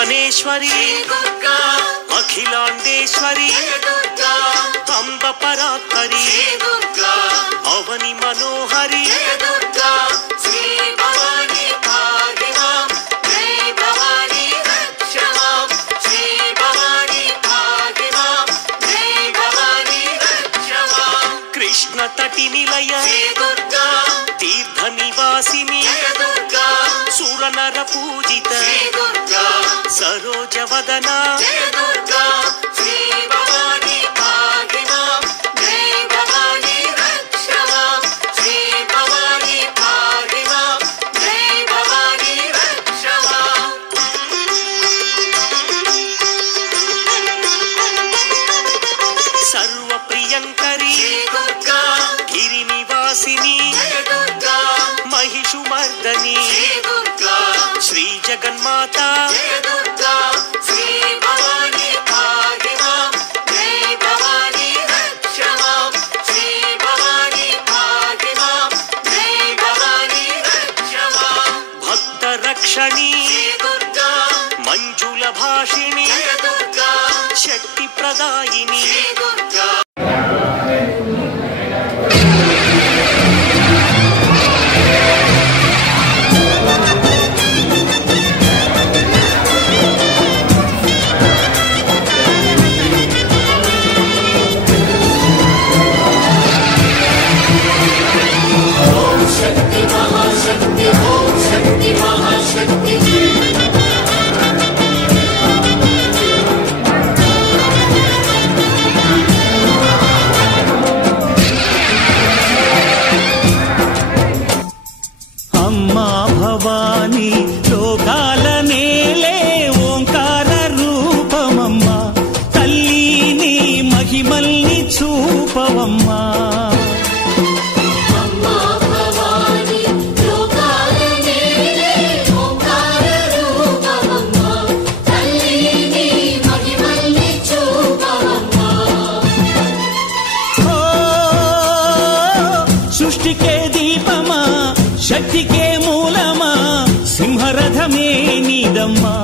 అనేశ్వరి అఖిలాండేశ్వరి అంబ పరాత్పరి అవని మనోహరి కృష్ణ తటి నిలయ తీర్థ నివాసిని సురనర పూజిత సరోజ వదన సర్వ ప్రియంకరి గిరి నివాసిని మహిషుమర్దని శ్రీ జగన్మాత భక్త రక్షణి మంజుల భాషిణి శక్తి ప్రదాయిని సృష్టికే దీపమా శక్తికే మూలమా సింహరథమే నీదమ్మా